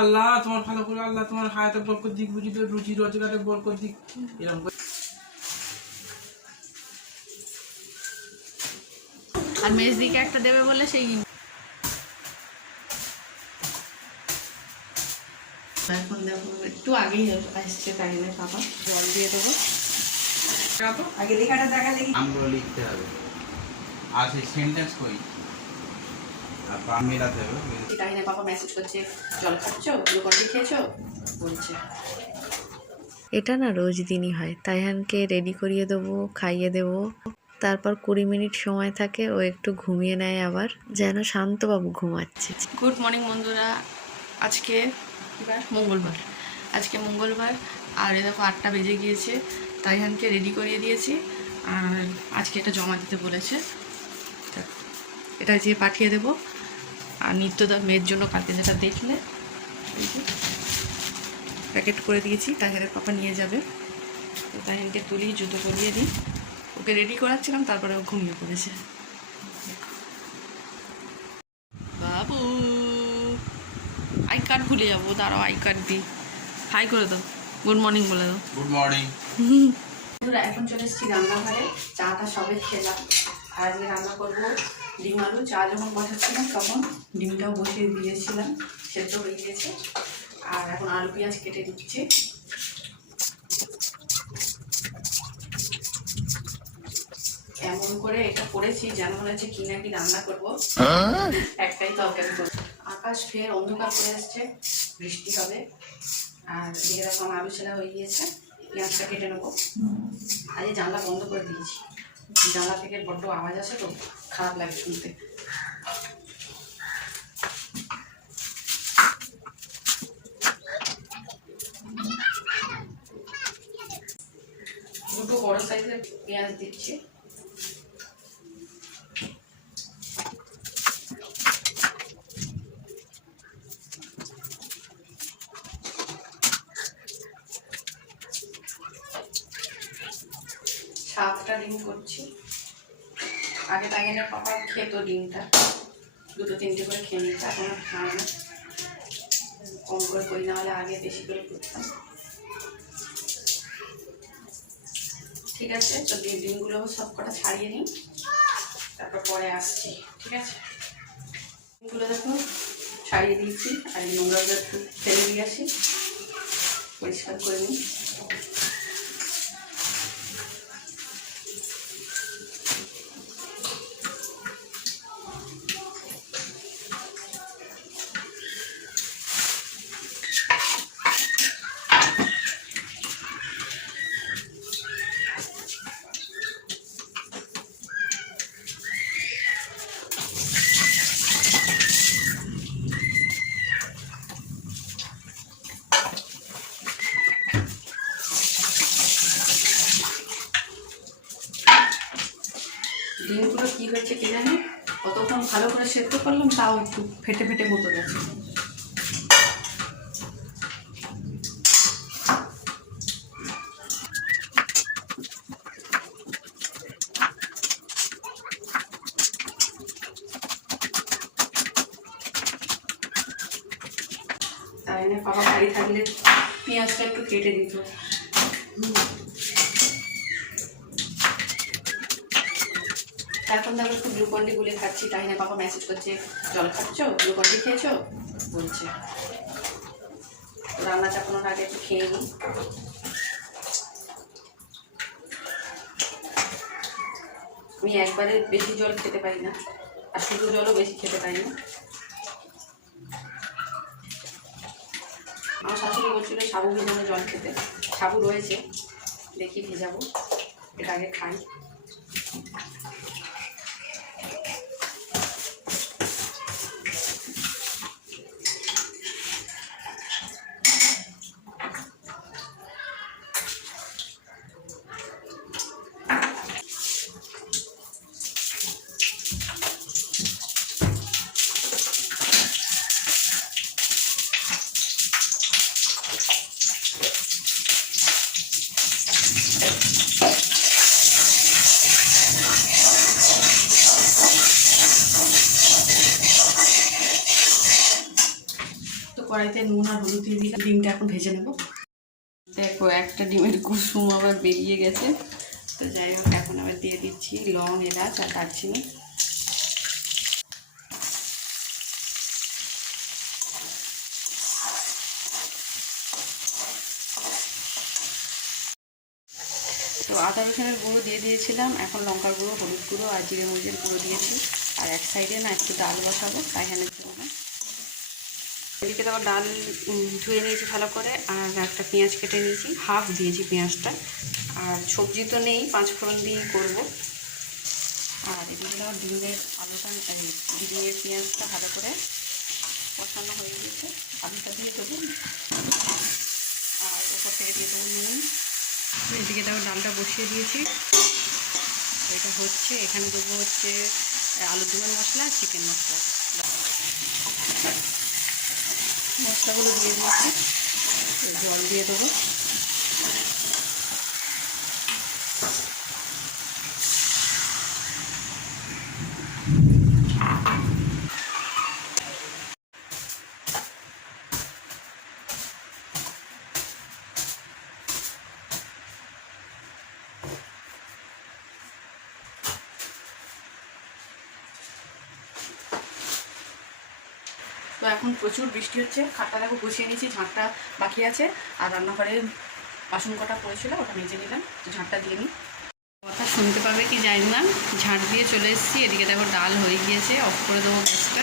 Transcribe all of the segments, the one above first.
আল্লাহ তোমার ভালো করে আল্লাহ তোমার হায়াতে বরকত দিক রুজি রুজি রোজগারে বরকত দিক এরকম আর মেজদিকে একটা দেবে বলে সেই এখন দেখো একটু আগেই আসছে তাইলে বাবা জল দিয়ে দেবো। আগে লেখাটা দেখা লেগে নামগুলো লিখতে হবে। আর সেই সেন্টেন্স কই? আর বাম মেলাতে হবে তাইলে বাবা মেসেজ করছে জল খাচ্ছো? গ্লুকন খেয়েছো? বলছে। এটা না রোজ দিনই হয়। তাইহানকে রেডি করিয়ে দেবো খাইয়ে দেবো। তারপর কুড়ি মিনিট সময় থাকে ও একটু ঘুমিয়ে নেয় আবার। যেন শান্তবাবু ঘুমাচ্ছে। গুড মর্নিং বন্ধুরা। আজকে এবার মঙ্গলবার। আজকে মঙ্গলবার। আর এ দেখো আটটা বেজে গিয়েছে। তাইহানকে রেডি করিয়ে দিয়েছি। আর আজকে এটা জমা দিতে বলেছে। এটা যে পাঠিয়ে দেবো। আর নিত্যদা মেয়ের জন্য কালকে যেটা দেখলে প্যাকেট করে দিয়েছি তাহিরের পাপা নিয়ে যাবে। তো তাহিনকে তুলি জুতো পরিয়ে দিই। ওকে রেডি করাচ্ছিলাম তারপরে ও ঘুমিয়ে পড়েছে। বাবু আই কার্ড ভুলে যাব দাঁড়াও আই কার্ড দিই হাই করে দাও গুড মর্নিং বলে দাও। গুড মর্নিং এখন চলে এসেছি রান্নাঘরে। চাটা সবে খেলাম। আর আজকে রান্না করব ডিম আলু, চা যখন বসাচ্ছিলাম তখন ডিমটাও বসিয়ে দিয়েছিলাম, সেদ্ধ হয়ে গিয়েছে আর এখন আলু পেঁয়াজ কেটে দিচ্ছি এমন করে এটা করেছি, যেন মনে হচ্ছে কি না কি রান্না করব। একটাই তরকারি করব। আকাশ ফের অন্ধকার করে এসছে বৃষ্টি হবে। আর এরকম আলু ছেলা হয়ে গিয়েছে, পেঁয়াজটা কেটে নেব। আজ এই জানলা বন্ধ করে দিয়েছি। জানলা থেকে বড্ড আওয়াজ আসে তো খারাপ লাগে শুনতে। দুটো বড় সাইজের পেঁয়াজ দিচ্ছি। সাতটা ডিম করছি। আগে তাকে না পাপা খেত ডিমটা। দুটো, তিনটে করে খেয়ে নিচ্ছে এখন আর না। কম করে করি না হলে আগে বেশি করে করতাম। ঠিক আছে তো ডিম- ডিমগুলো সব কটা ছাড়িয়ে নিই। তারপর পরে আসছি, ঠিক আছে? ডিমগুলো দেখুন, ছাড়িয়ে দিয়েছি, আর নোংরাগুলো একটু ফেলে দিয়ে আসি। পরিষ্কার করে নিই ডিমগুলো কি হয়েছে কে জানে? কতক্ষণ ভালো করে সেদ্ধ করলাম, তাও একটু ফেটে ফেটে মতো গেছে। তাই বাবা বাড়ি থাকলে পেঁয়াজটা একটু কেটে দিত। এখন দেখো একটু গ্লুকন্ডি গুলে খাচ্ছি, তাই না? বাবা মেসেজ করছে, জল খাচ্ছো? গ্লুকন্ডি খেয়েছো? বলছে। রান্না চাপানোর আগে একটু খেয়ে নিই। আমি একবারে বেশি জল খেতে পারি না, আর শুধু জলও বেশি খেতে পারি না। আমার শাশুড়ি বলছিল, সাবু ভেজানো জল খেতে। সাবু রয়েছে, দেখি ভেজাবো, এটা আগে খাই। কড়াইতে নুন আর হলুদ দিয়ে দিলাম ডিমটা এখন ভেজে নেব। দেখো, একটা ডিমের কুসুম আবার বেরিয়ে গেছে। তো যাই হোক, এখন আবার দিয়ে দিচ্ছি লং এলাচ আর দারচিনি। তো আদা রসুনের গুঁড়ো দিয়ে দিয়েছিলাম, এখন লঙ্কার গুঁড়ো, হলুদ গুঁড়ো আর জিরে মরিচের গুঁড়ো দিয়েছি। আর এক সাইডে না একটু ডাল বসাবো তাইহানের জন্য এদিকে তো ডাল ধুয়ে নিয়েছি ভালো করে, আর একটা পেঁয়াজ কেটে নিয়েছি, হাফ দিয়েছি পেঁয়াজটা। আর সবজি তো নেই, পাঁচ ফোড়ন দিয়েই করব। আর এদিকে তো ডিমের আলুটা ডিমের পেঁয়াজটা ভালো করে কষানো হয়ে গেছে। আলুটা দিয়ে দেবো। আর ওপর থেকে দিয়ে দেবো নুন। এদিকে দেখো ডালটা বসিয়ে দিয়েছি। এটা হচ্ছে, এখানে দেবো হচ্ছে আলু ডিমের মশলা, চিকেন মশলা। মশলাগুলো দিয়ে দিয়েছি। জল দিয়ে দেবো। এখন প্রচুর বৃষ্টি হচ্ছে। খাটটা দেখো বসিয়ে নিয়েছি, ঝাঁটটা বাকি আছে। আর রান্নাঘরে বাসন কটা পড়েছিল, ওটা মেজে নিলাম। তো ঝাঁটটা দিয়ে নিই। কথা শুনতে পাবে কি জানি না। ঝাঁট দিয়ে চলে এসেছি। এদিকে দেখো ডাল হয়ে গিয়েছে। অফ করে দেবো গ্যাসটা।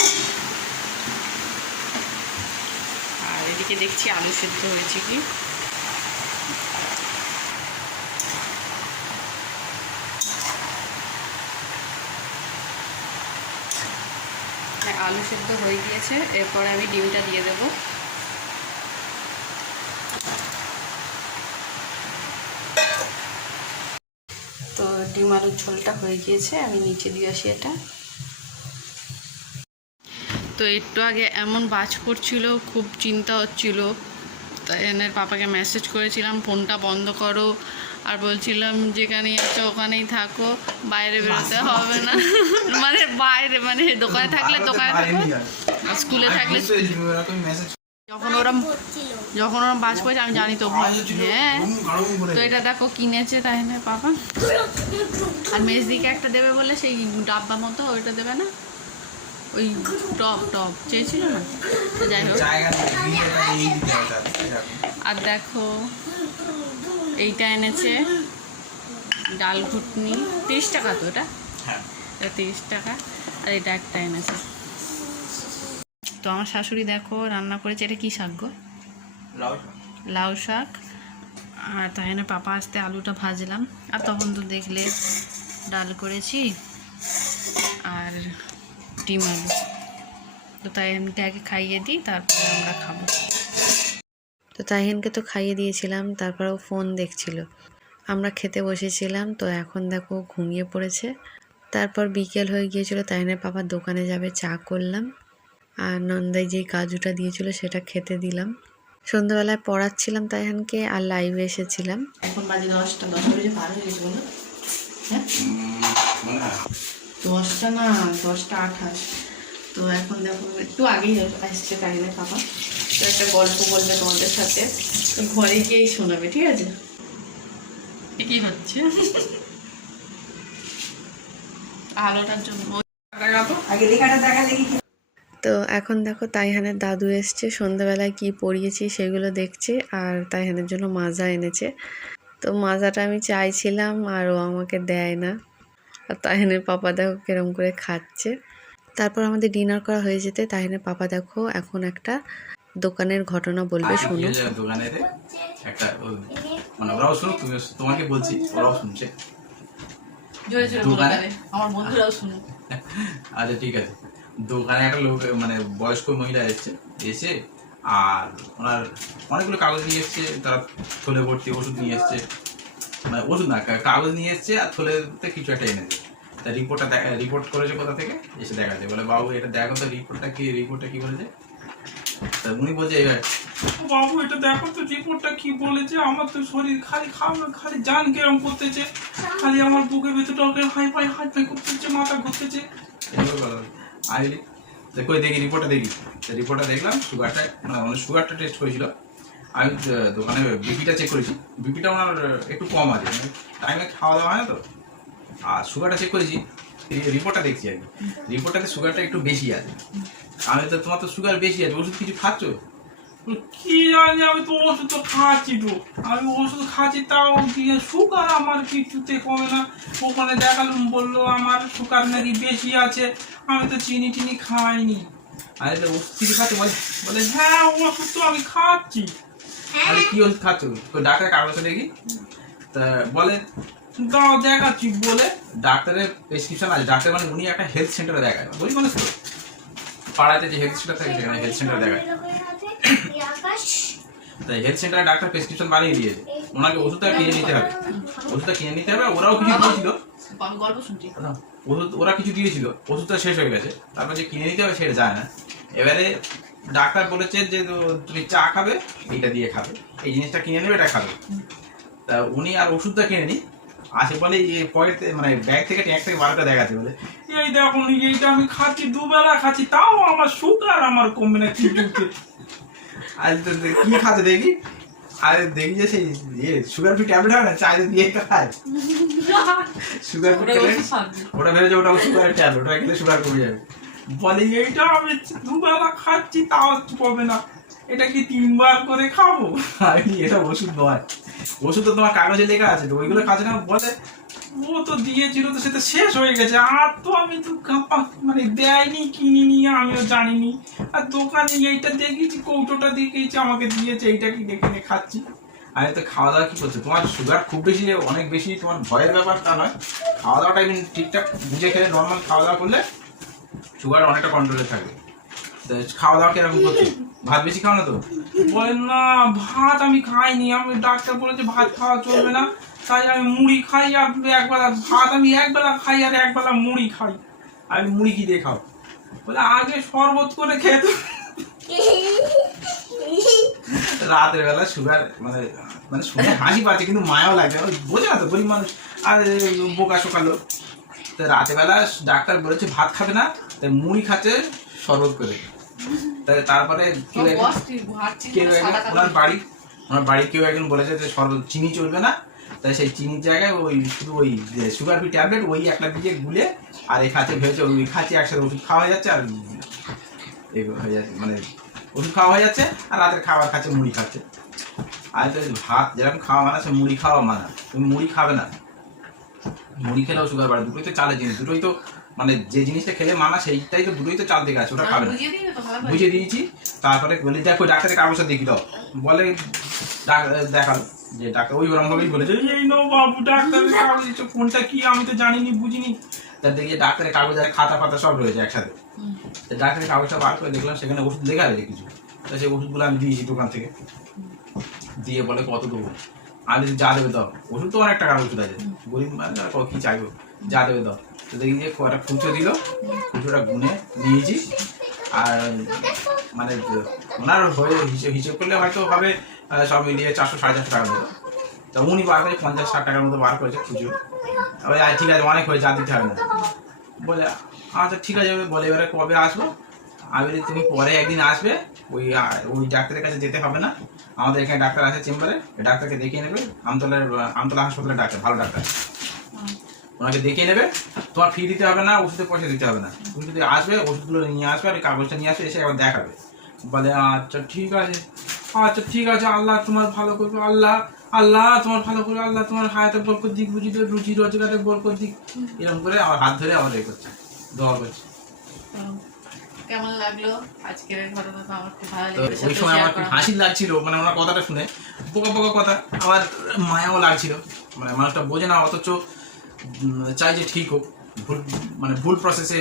আর এদিকে দেখছি আলু সেদ্ধ হয়েছে কি। হ্যাঁ আলু সেদ্ধ হয়ে গিয়েছে। এরপরে আমি ডিমটা দিয়ে দেব। তো ডিম আলুর ঝোলটা হয়ে গিয়েছে, আমি নিচে দিয়ে আসি এটা। তো একটু আগে এমন বাজ করছিল, খুব চিন্তা হচ্ছিল। তাই এনের পাপাকে মেসেজ করেছিলাম, ফোনটা বন্ধ করো। আর বলছিলাম, যেখানেই আছো ওখানেই থাকো, বাইরে বেরোতে হবে না। বাইরে মানে দোকানে থাকলে দোকানে থাকো স্কুলে থাকলে যখন ওরম যখন ওরম বাজ করেছে আমি জানি তো হ্যাঁ। তো এটা দেখো কিনেছে তাই না পাপা আর মেজদিকে একটা দেবে বলে সেই ডাব্বা মতো ওইটা দেবে না? ওই টপ টপ চেয়েছিল না? তো যাই হোক। আর দেখো এইটা এনেছে ডাল ঘুটনি তিরিশ টাকা তো এটা? হ্যাঁ। এটা তিরিশ টাকা আর এটা একটা এনেছে। তো আমার শাশুড়ি দেখো রান্না করেছে এটা কি শাক গো? লাউ শাক। আর তাই না পাপা আসতে আলুটা ভাজলাম। আর তখন তো দেখলে ডাল করেছি আর ডিম আলু। তো তাই এমনিতে আগে খাইয়ে দিই তারপরে আমরা খাব। তো তাহিনকে তো খাইয়ে দিয়েছিলাম তারপর ও ফোন দেখছিল। আমরা খেতে বসেছিলাম তো এখন দেখো ঘুমিয়ে পড়েছে। তারপর বিকেল হয়ে গিয়েছিল তাহিনের পাপার দোকানে যাবে চা করলাম। আর নন্দাই যেই কাজুটা দিয়েছিল সেটা খেতে দিলাম। সন্ধ্যাবেলায় পড়াচ্ছিলাম তাইহানকে আর লাইভে এসেছিলাম। এখন বাজে দশটা দশটা বেজে পার হয়ে গেছে বলো। হ্যাঁ? দশটা না দশটা আঠাশ। তো এখন দেখো একটু আগেই আসছে তাইলে পাপা। তো একটা গল্প বলবে তোমাদের সাথে। তো ঘরে গিয়েই শোনাবে ঠিক আছে? কি হচ্ছে? আলোটার জন্য আগে লেখাটা দেখালে কি তো এখন দেখো তাইহানের দাদু এসছে সন্ধ্যাবেলায় কি পড়িয়েছি সেগুলো দেখছে আর তাইহানের জন্য মাজা এনেছে। তো মাজাটা আমি চাইছিলাম আর ও আমাকে দেয় না। আর তাহিনের পাপা দেখো কিরম করে খাচ্ছে। তারপর আমাদের ডিনার করা হয়ে যেতে তাহিনের পাপা দেখো এখন একটা দোকানের ঘটনা বলবে শুনো। দোকানে একটা মানে ওরাও শুনুক তুমি তোমাকে বলছি ওরাও শুনছে। জোরে জোরে দোকানে? আমার বন্ধুরাও শুনুক। আচ্ছা ঠিক আছে। দোকানে একটা লোক মানে বয়স্ক মহিলা এসছে এসে আর ওনার অনেকগুলো কাগজ নিয়ে এসছে তারা থলে ভর্তি ওষুধ নিয়ে এসছে। মানে ওষুধ না কাগজ নিয়ে এসছে আর থলেতে কিছু একটা এনেছে। তা রিপোর্টটা দেখা রিপোর্ট করেছে কোথা থেকে? এসে দেখাচ্ছে। বলে বাবু এটা দেখো তো রিপোর্টটা কি রিপোর্টটা কি বলেছে? তা উনি বলছে এবার বাবু এটা দেখো তো রিপোর্টটা কি বলেছে? আমার তো শরীর খালি খাওয়া খালি জান কেরম করতেছে। খালি আমার বুকের ভেতরটা হাই ফাই হাই ফাই করতেছে, মাথা ঘুরতেছে। হলো। দেখো দেখি রিপোর্টটা দেখি। রিপোর্টটা দেখলাম সুগারটা মানে সুগারটা টেস্ট করেছিল আমি দোকানে বিপিটা চেক করেছি। বিপিটা ওনার একটু কম আছে টাইমে খাওয়া দাওয়া হয় না তো। আর সুগারটা চেক করেছি রিপোর্টটা দেখছি কি। রিপোর্টটাতে সুগারটা একটু বেশি আছে। আমি তো, তোমার তো সুগার বেশি আছে, ওষুধ কিছু খাচ্ছ? কি জানি আমি তো ওষুধ তো খাচ্ছি তো। আমি ওষুধ খাচ্ছি তাও দিয়ে সুগার আমার কিছুতে কমে না। ওখানে দেখালুম বলল আমার সুগার নাকি বেশি আছে। আমি তো চিনি টিনি খাইনি। আরে তো ওষুধ কিছু খাচ্ছ বলে বলে হ্যাঁ ওষুধ তো আমি খাচ্ছি। আরে কি ওষুধ খাচ্ছ? তো ডাক্তার দেখি তা বলে দাও দেখাচ্ছি বলে। ডাক্তারের প্রেসক্রিপশন আছে। ডাক্তার মানে উনি একটা হেলথ সেন্টারে দেখায়। বলি মানুষ তো পাড়াতে যে হেলথ সেন্টার থাকে সেখানে হেলথ সেন্টারে দেখায়। তাই হেলথ সেন্টারে ডাক্তার প্রেসক্রিপশন বানিয়ে দিয়েছে। ওনাকে ওষুধটা কিনে নিতে হবে। ওষুধটা কিনে নিতে হবে ওরাও কিছু দিয়েছিল। ওষুধ ওরা কিছু দিয়েছিল ওষুধটা শেষ হয়ে গেছে। তারপর যে কিনে নিতে হবে সেটা যায় না। এবারে ডাক্তার বলেছে যে তুমি চা খাবে এইটা দিয়ে খাবে। এই জিনিসটা কিনে নেবে এটা খাবে। তা উনি আর ওষুধটা কিনে নি। আসে বলে এই পকেট মানে ব্যাগ থেকে ট্যাঙ্ক থেকে বারোটা দেখাচ্ছে বলে। এই দেখুন এইটা আমি খাচ্ছি দুবেলা খাচ্ছি তাও আমার সুগার আমার কমে না আজ তো কি খাচ্ছে দেখি? আরে দেখি যে সেই ইয়ে সুগার ফ্রি ট্যাবলেট হয় না দিয়ে খায়। সুগার ফ্রি ওটা ভেবেছে ওটা সুগারের ট্যাবলেট ওটা খেলে সুগার কমে যাবে। বলে এইটা আমি দুবেলা খাচ্ছি তাও কমে না। এটা কি তিনবার করে খাব? এটা ওষুধ নয়। ওষুধ তো তোমার কাগজে লেখা আছে তো ওইগুলো খাচ্ছে না। বলে ও তো দিয়েছিল তো সেটা শেষ হয়ে গেছে। আর তো আমি তো মানে দেয়নি, কিনিনি, আমিও জানিনি। আর দোকানে এইটা দেখেছি, কৌটোটা দেখেছি, আমাকে দিয়েছে, এইটা কি দেখে নিয়ে খাচ্ছি। আরে তো খাওয়া দাওয়া কি করছ? তোমার সুগার খুব বেশি, অনেক বেশি, তোমার ভয়ের ব্যাপার তা নয়। খাওয়া দাওয়াটা even ঠিকঠাক বুঝে খেলে নর্মাল খাওয়া দাওয়া করলে সুগার অনেকটা কন্ট্রোলে থাকবে খাওয়া দাওয়া কীরকম করছ? ভাত বেশি খাও না তো? বলেন না ভাত আমি খাইনি। আমি ডাক্তার বলেছে ভাত খাওয়া চলবে না। তাই আমি মুড়ি খাই আর একবেলা ভাত আমি একবেলা খাই আর একবেলা মুড়ি খাই। আর মুড়ি কি দিয়ে খাও? বলে আগে শরবত করে খেত রাতের বেলা সুগার মানে মানে শুনে হাসি পাচ্ছে কিন্তু মায়াও ওই বোঝে না তো গরিব মানুষ। আর বোকা সকালো তো রাতের বেলা ডাক্তার বলেছে ভাত খাবে না তাই মুড়ি খাচ্ছে শরবত করে। তারপরে ওনার বাড়ি ওনার বাড়ি কেউ একজন বলেছে যে চিনি চলবে না। তাই সেই চিনির জায়গায় ওই শুধু ওই সুগার ফ্রি ট্যাবলেট ওই একটা দিকে গুলে আর এই খাচ্ছে ভেবেছে ওই খাচ্ছে একসাথে ওষুধ খাওয়া যাচ্ছে আর এই হয়ে যাচ্ছে মানে ওষুধ খাওয়া হয়ে যাচ্ছে আর রাতের খাবার খাচ্ছে মুড়ি খাচ্ছে। আর তো ভাত যেরকম খাওয়া মানা সে মুড়ি খাওয়া মানা তুমি মুড়ি খাবে না। মুড়ি খেলেও সুগার বাড়ে দুটোই তো চালের জিনিস দুটোই তো মানে যে জিনিসটা খেলে মানা সেইটাই তো দুটোই তো চাল থেকে আছে ওটা খাবে না। বুঝিয়ে তো দিয়েছি তারপরে বলি দেখো ডাক্তারের কাগজটা দেখি দাও। বলে দেখাল যে ডাক্তার ওই ওরকম ভাবেই বলেছে এই নো বাবু ডাক্তারের কাগজ দিচ্ছে, কোনটা কি আমি তো জানিনি বুঝিনি। তার দেখি ডাক্তারের কাগজ আর খাতা ফাতা সব রয়েছে একসাথে। ডাক্তারের কাগজটা বার করে দেখলাম সেখানে ওষুধ লেখা রয়েছে কিছু। তো সেই ওষুধগুলো আমি দিয়েছি দোকান থেকে। দিয়ে বলে কত দেবো? আমি যা দেবে দাও। ওষুধ তো অনেক টাকার ওষুধ আছে। গরিব আর কি চাইব? যা দেবে দাও। তো দেখি যে কটা খুচরো দিল খুচরোটা গুনে নিয়েছি আর মানে ওনার হয়ে হিসেব হিসেব করলে হয়তো হবে সব মিলিয়ে চারশো সাড়ে চারশো টাকার মতো। তা উনি বার করে পঞ্চাশ ষাট টাকার মতো বার করেছে আবার আহ, ঠিক আছে অনেক হয়েছে আর দিতে হবে না। বলে আচ্ছা ঠিক আছে বলে এবারে কবে আসব? আমি বলি তুমি পরে একদিন আসবে ওই ওই ডাক্তারের কাছে যেতে হবে না। আমাদের এখানে ডাক্তার আছে চেম্বারে ডাক্তারকে দেখিয়ে নেবে। আমতলার আমতলা হাসপাতালের ডাক্তার ভালো ডাক্তার। ওনাকে দেখিয়ে নেবে। তোমার ফি দিতে হবে না ওষুধের পয়সা দিতে হবে না। তুমি যদি আসবে ওষুধগুলো নিয়ে আসবে আর কাগজটা নিয়ে আসবে এসে একবার দেখাবে। বলে আচ্ছা ঠিক আছে। আচ্ছা ঠিক আছে আল্লাহ তোমার ভালো করবে আল্লাহ আল্লাহ তোমার ভালো করবে আল্লাহ তোমার হায়াতে বরকত দিক বুঝি দেবে রুজি রোজগারে বরকত দিক। এরকম করে আমার হাত ধরে আমার এ করছে দোয়া করছে। কেমন লাগল? আজকের ঘটনা তো আমার খুব ভালো লেগেছে ওই সময় আমার খুব হাসি লাগছিল মানে ওনার কথাটা শুনে পোকা পোকা কথা আমার মায়াও লাগছিল। মানে মানুষটা বোঝে না অথচ চাই যে ঠিক হোক। ভুল মানে ভুল প্রসেসে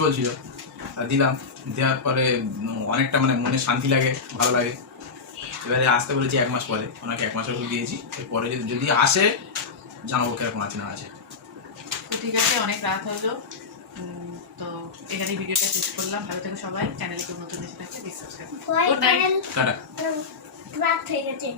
চলছিল। দিলাম। দেওয়ার পরে অনেকটা মানে মনে শান্তি লাগে ভালো লাগে। এবারে আসতে বলেছি এক মাস পরে। ওনাকে এক মাসের ওষুধ দিয়েছি। এরপরে যদি যদি আসে জানাব কীরকম আছে না আছে। তো ঠিক আছে অনেক রাত হলো। তো এখানে ভিডিওটা শেষ করলাম। ভালো থেকো সবাই। চ্যানেলে কেউ নতুন এসে থাকলে সাবস্ক্রাইব টাটা। রাত হয়ে গেছে।